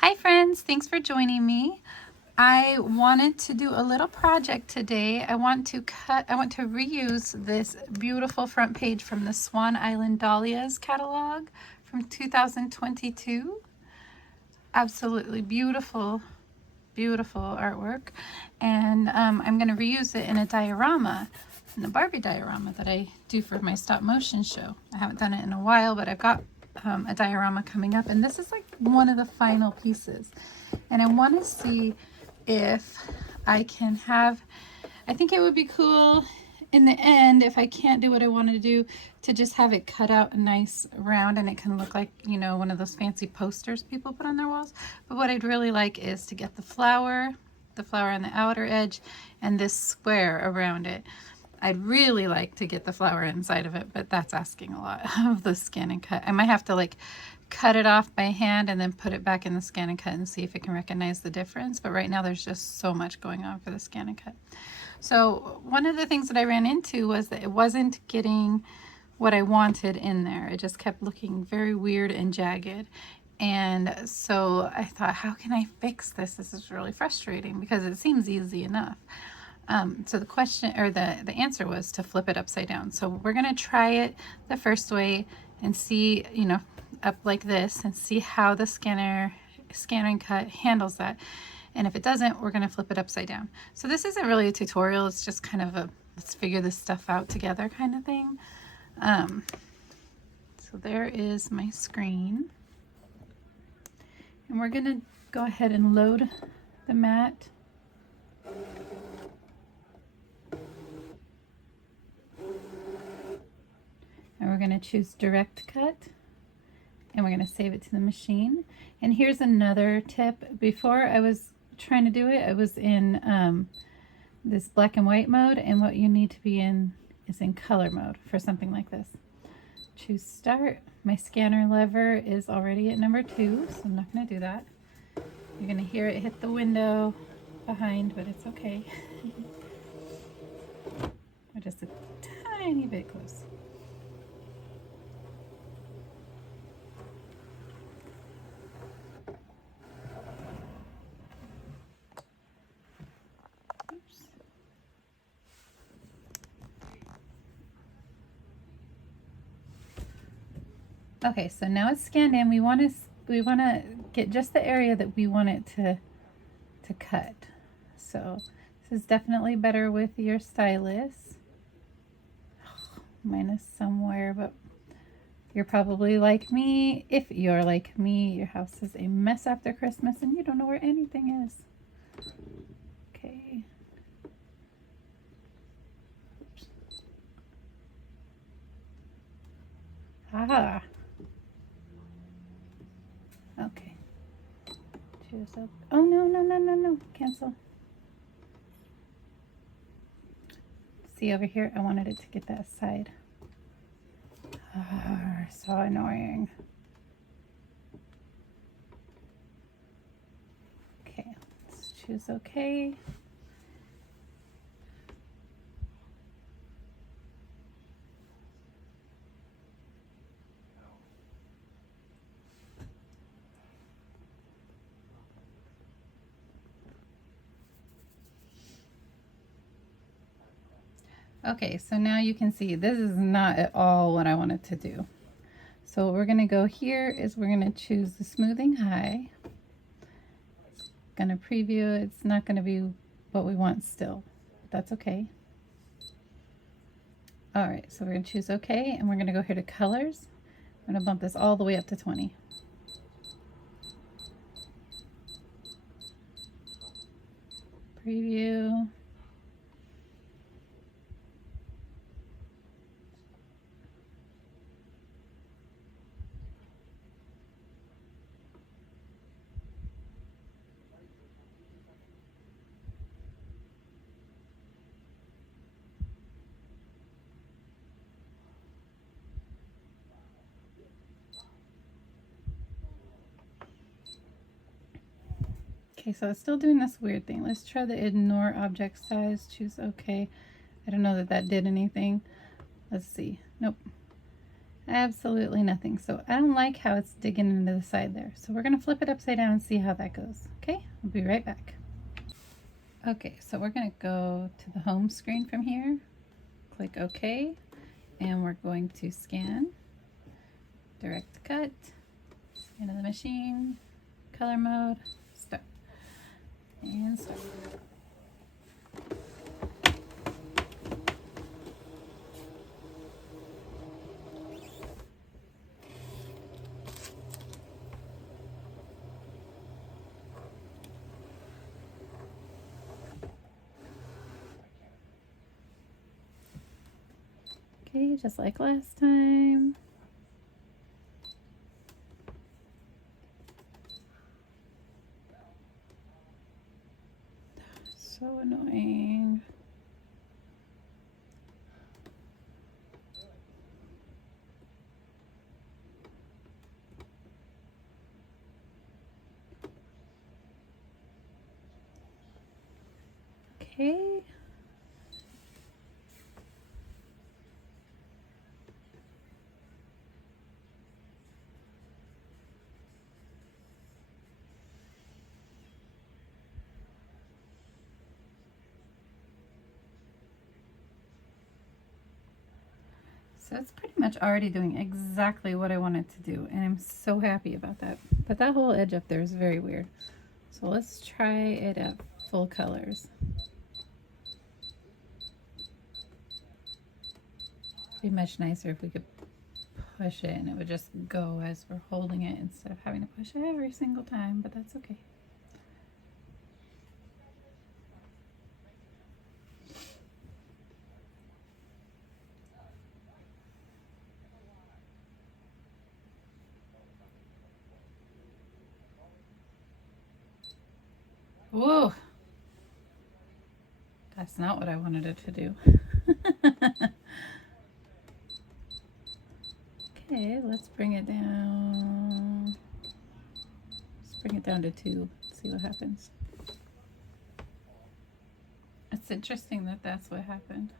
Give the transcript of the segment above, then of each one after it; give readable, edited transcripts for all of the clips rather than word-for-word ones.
Hi friends, thanks for joining me. I wanted to do a little project today. I want to reuse this beautiful front page from the Swan Island Dahlias catalog from 2022. Absolutely beautiful, beautiful artwork. And I'm going to reuse it in a diorama, in the Barbie diorama that I do for my stop motion show. I haven't done it in a while, but I've got a diorama coming up, and this is like one of the final pieces. And I want to see if I can have, I think it would be cool in the end, if I can't do what I wanted to do, to just have it cut out a nice round and it can look like, you know, one of those fancy posters people put on their walls. But what I'd really like is to get the flower on the outer edge and this square around it. I'd really like to get the flower inside of it, but that's asking a lot of the ScanNCut. I might have to like cut it off by hand and then put it back in the ScanNCut and see if it can recognize the difference. But right now there's just so much going on for the ScanNCut. So one of the things that I ran into was that it wasn't getting what I wanted in there. It just kept looking very weird and jagged. And so I thought, how can I fix this? This is really frustrating because it seems easy enough. So the question, or the answer was to flip it upside down. So we're going to try it the first way and see, you know, up like this, and see how the ScanNCut handles that. And if it doesn't, we're going to flip it upside down. So this isn't really a tutorial. It's just kind of a let's figure this stuff out together kind of thing. So there is my screen. And we're going to go ahead and load the mat. And we're going to choose Direct Cut, and we're going to save it to the machine. And here's another tip. Before I was trying to do it, I was in this black and white mode, and what you need to be in is in color mode for something like this. Choose Start. My scanner lever is already at number 2, so I'm not going to do that. You're going to hear it hit the window behind, but it's okay. We're just a tiny bit close. Okay, so now it's scanned in. We want to get just the area that we want it to cut. So this is definitely better with your stylus. Mine is somewhere, but you're probably like me. If you're like me, your house is a mess after Christmas and you don't know where anything is. Okay. Ah. Okay. Choose up. Oh, no. Cancel. See over here, I wanted it to get that side. So annoying. Okay, let's choose OK. Okay, so now you can see this is not at all what I wanted to do. So what we're going to go here is we're going to choose the smoothing high. Going to preview it. It's not going to be what we want still. That's okay. All right, so we're going to choose OK, and we're going to go here to colors. I'm going to bump this all the way up to 20. Preview. Okay, so it's still doing this weird thing. Let's try the ignore object size, choose OK. I don't know that that did anything. Let's see. Nope. Absolutely nothing. So I don't like how it's digging into the side there. So we're going to flip it upside down and see how that goes. Okay, we'll be right back. Okay, so we're going to go to the home screen from here. Click OK, and we're going to scan, direct cut, scan of the machine, color mode, start, and start. Okay, just like last time. So annoying. Okay. So it's pretty much already doing exactly what I wanted to do, and I'm so happy about that. But that whole edge up there is very weird. So let's try it at full colors. It'd be much nicer if we could push it and it would just go as we're holding it instead of having to push it every single time, but that's okay. Whoa! That's not what I wanted it to do. Okay, let's bring it down. Let's bring it down to 2. See what happens. It's interesting that that's what happened.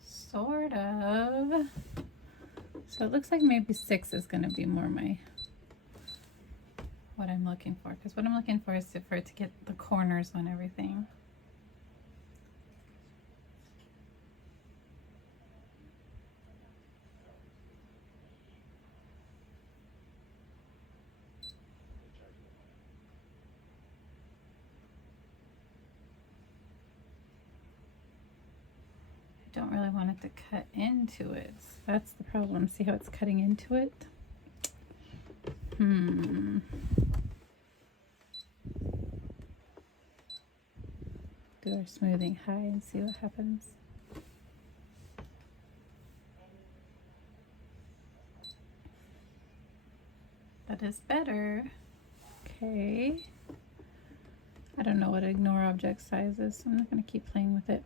Sort of. So it looks like maybe 6 is going to be more what I'm looking for. Because what I'm looking for is for it to get the corners on everything. Don't really want it to cut into it. That's the problem. See how it's cutting into it? Do our smoothing high and see what happens. That is better. Okay. I don't know what ignore object size is, so I'm not going to keep playing with it.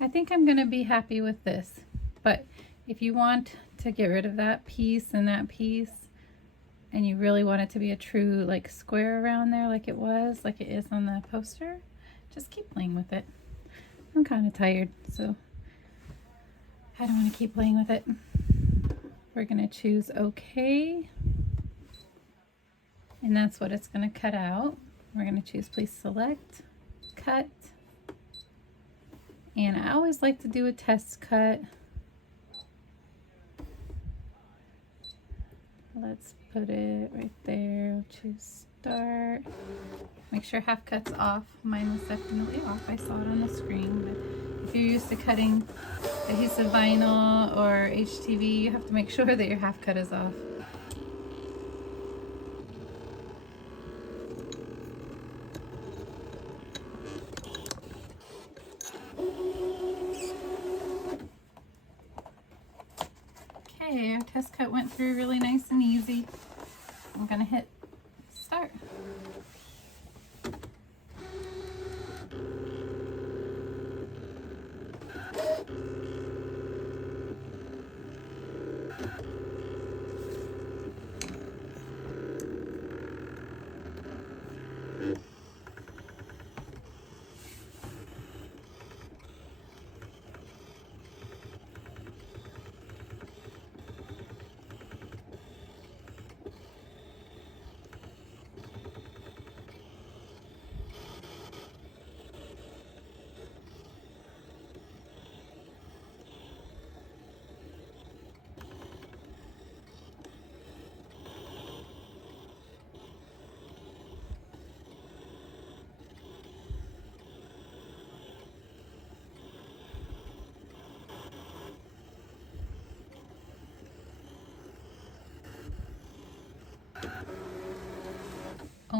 I think I'm going to be happy with this, but if you want to get rid of that piece and that piece, and you really want it to be a true like square around there like it is on the poster, just keep playing with it. I'm kind of tired, so I don't want to keep playing with it. We're going to choose OK, and that's what it's going to cut out. We're going to choose please select, cut, and I always like to do a test cut. Let's put it right there. Choose start. Make sure half cut's off. Mine was definitely off. I saw it on the screen. But if you're used to cutting adhesive vinyl or HTV, you have to make sure that your half cut is off. Okay, our test cut went through really nice and easy. I'm gonna hit start.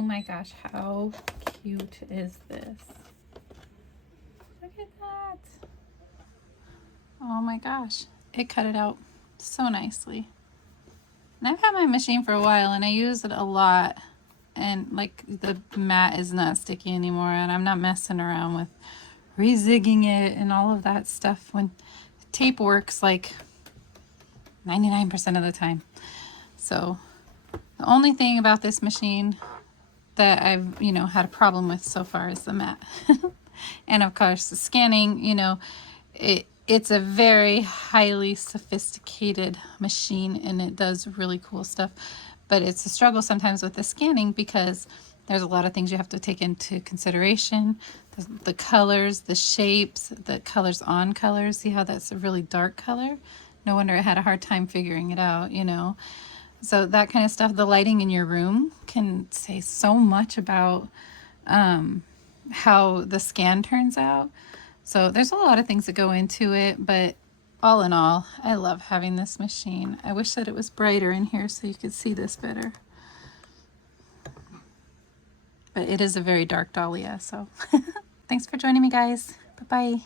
my gosh, how cute is this? Look at that. Oh my gosh, it cut it out so nicely. And I've had my machine for a while and I use it a lot, and like the mat is not sticky anymore, and I'm not messing around with re-zigging it and all of that stuff when tape works like 99% of the time. So the only thing about this machine that I've, had a problem with so far is the mat. And of course the scanning, it's a very highly sophisticated machine and it does really cool stuff, but it's a struggle sometimes with the scanning because there's a lot of things you have to take into consideration. The colors, the shapes, the colors on colors. See how that's a really dark color? No wonder I had a hard time figuring it out, So that kind of stuff. The lighting in your room can say so much about how the scan turns out. So there's a lot of things that go into it, but all in all, I love having this machine. I wish that it was brighter in here so you could see this better. But it is a very dark Dahlia, so thanks for joining me, guys. Bye-bye.